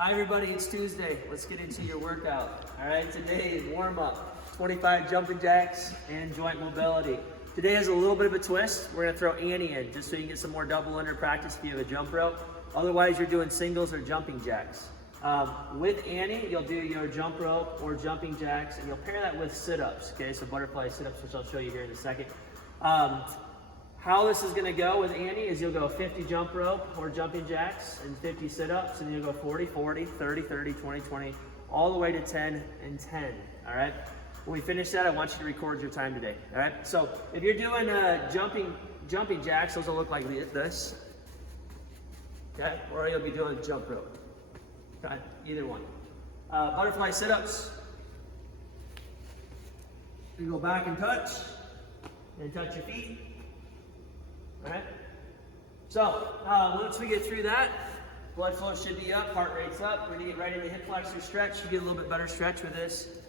Hi everybody, it's Tuesday. Let's get into your workout. All right, today is warm up, 25 jumping jacks and joint mobility. Today has a little bit of a twist. We're gonna throw Annie in just so you can get some more double under practice if you have a jump rope. Otherwise, you're doing singles or jumping jacks. With Annie, you'll do your jump rope or jumping jacks, and you'll pair that with sit-ups, okay? So butterfly sit-ups, which I'll show you here in a second. How this is gonna go with Annie is you'll go 50 jump rope or jumping jacks and 50 sit-ups, and you'll go 40, 40, 30, 30, 20, 20, all the way to 10 and 10, all right? When we finish that, I want you to record your time today, all right? So if you're doing jumping jacks, those will look like this, okay? Or you'll be doing jump rope, okay? Either one. Butterfly sit-ups, you go back and touch your feet. All right. So once we get through that, blood flow should be up, heart rate's up. We're gonna get right into hip flexor stretch. You get a little bit better stretch with this.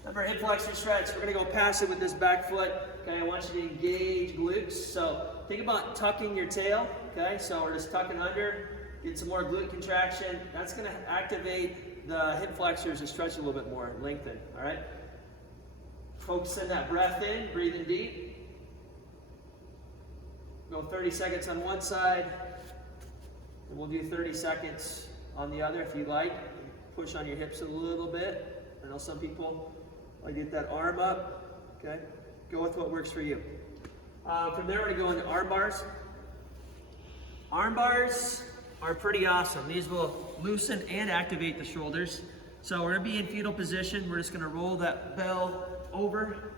Remember, hip flexor stretch. We're gonna go passive with this back foot. Okay, I want you to engage glutes. So think about tucking your tail. Okay, so we're just tucking under, get some more glute contraction. That's gonna activate the hip flexors to stretch a little bit more, lengthen. All right. Focusing that breath in, breathing deep. Go 30 seconds on one side, and we'll do 30 seconds on the other if you like. Push on your hips a little bit. I know some people like to get that arm up. Okay, go with what works for you. From there, we're gonna go into arm bars. Arm bars are pretty awesome. These will loosen and activate the shoulders. So we're gonna be in fetal position. We're just gonna roll that bell over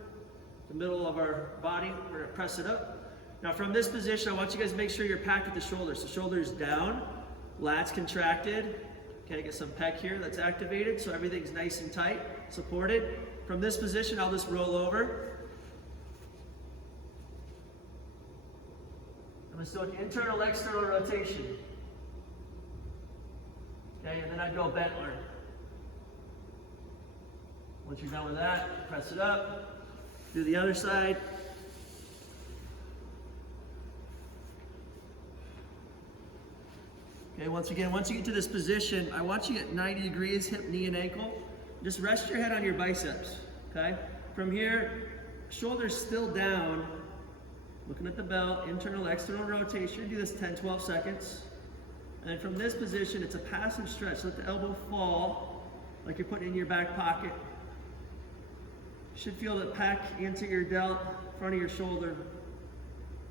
the middle of our body. We're gonna press it up. Now from this position, I want you guys to make sure you're packed at the shoulders. So shoulders down, lats contracted. Okay, get some pec here that's activated, so everything's nice and tight, supported. From this position, I'll just roll over. I'm just doing internal, external rotation. Okay, and then I go bent arm. Once you're done with that, press it up. Do the other side. Okay, once again, once you get to this position, I want you at 90 degrees, hip, knee, and ankle. Just rest your head on your biceps, okay? From here, shoulders still down, looking at the belt, internal, external rotation. Do this 10, 12 seconds. And then from this position, it's a passive stretch. Let the elbow fall like you're putting it in your back pocket. You should feel the pec into your delt, front of your shoulder,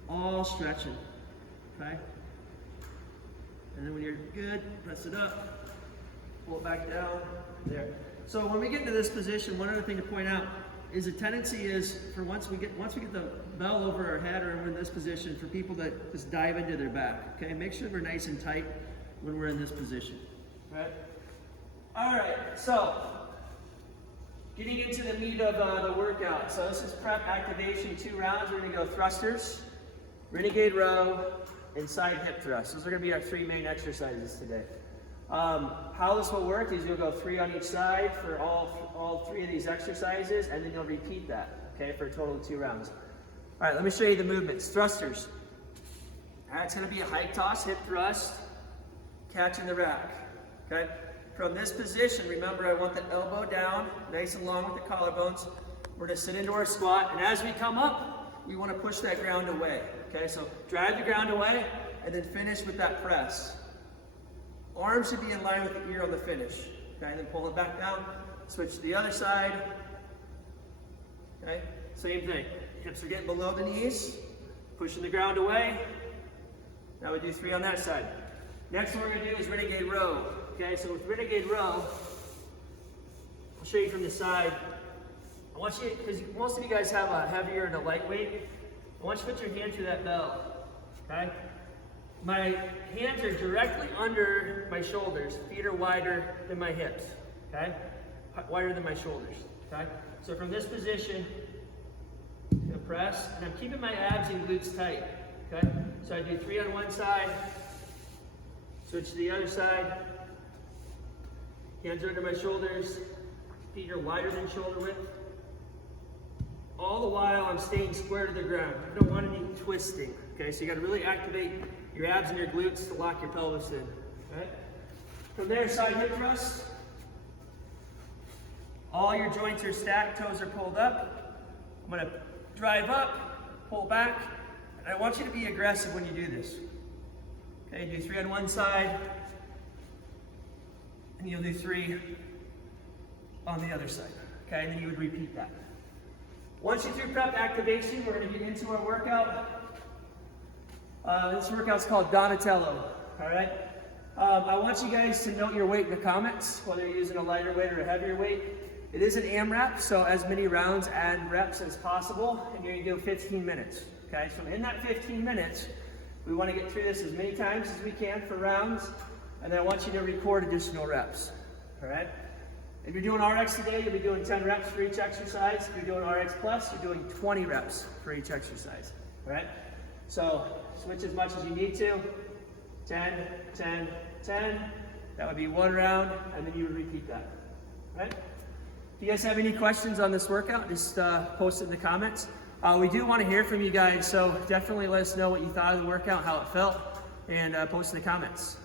all stretching, okay? And then when you're good, press it up, pull it back down, there. So when we get into this position, one other thing to point out is the tendency is for once we get the bell over our head or we're in this position, for people that just dive into their back, okay? Make sure we're nice and tight when we're in this position, right? All right, so getting into the meat of the workout. So this is prep activation, 2 rounds. We're gonna go thrusters, renegade row, and side hip thrusts. Those are going to be our 3 main exercises today. How this will work is you'll go 3 on each side for all 3 of these exercises, and then you'll repeat that, okay, for a total of 2 rounds. All right, let me show you the movements. Thrusters. All right, it's going to be a hike toss, hip thrust, catching the rack, okay? From this position, remember I want the elbow down, nice and long with the collarbones. We're going to sit into our squat, and as we come up, we want to push that ground away, okay? So drive the ground away and then finish with that press. Arms should be in line with the ear on the finish, okay? And then pull it back down, switch to the other side, okay? Same thing, hips are getting below the knees, pushing the ground away. Now we do 3 on that side. Next one we're gonna do is renegade row, okay? So with renegade row, I'll show you from the side. I want you, because most of you guys have a heavier and a lightweight, I want you to put your hand through that belt, okay? My hands are directly under my shoulders. Feet are wider than my hips, okay? Wider than my shoulders, okay? So from this position, I'm gonna press, and I'm keeping my abs and glutes tight, okay? So I do 3 on one side, switch to the other side, hands are under my shoulders, feet are wider than shoulder width. All the while I'm staying square to the ground. I don't want any twisting, okay? So you gotta really activate your abs and your glutes to lock your pelvis in, right? From there, side hip thrust. All your joints are stacked, toes are pulled up. I'm gonna drive up, pull back, and I want you to be aggressive when you do this. Okay, do 3 on one side, and you'll do 3 on the other side. Okay, and then you would repeat that. Once you're through prep activation, we're gonna get into our workout. This workout's called Donatello, all right? I want you guys to note your weight in the comments, whether you're using a lighter weight or a heavier weight. It is an AMRAP, so as many rounds and reps as possible, and you're gonna do 15 minutes, okay? So in that 15 minutes, we wanna get through this as many times as we can for rounds, and then I want you to record additional reps, all right? If you're doing RX today, you'll be doing 10 reps for each exercise. If you're doing RX Plus, you're doing 20 reps for each exercise, all right? So switch as much as you need to. 10, 10, 10. That would be 1 round, and then you would repeat that, all right? If you guys have any questions on this workout, just post it in the comments. We do want to hear from you guys, so definitely let us know what you thought of the workout, how it felt, and post in the comments.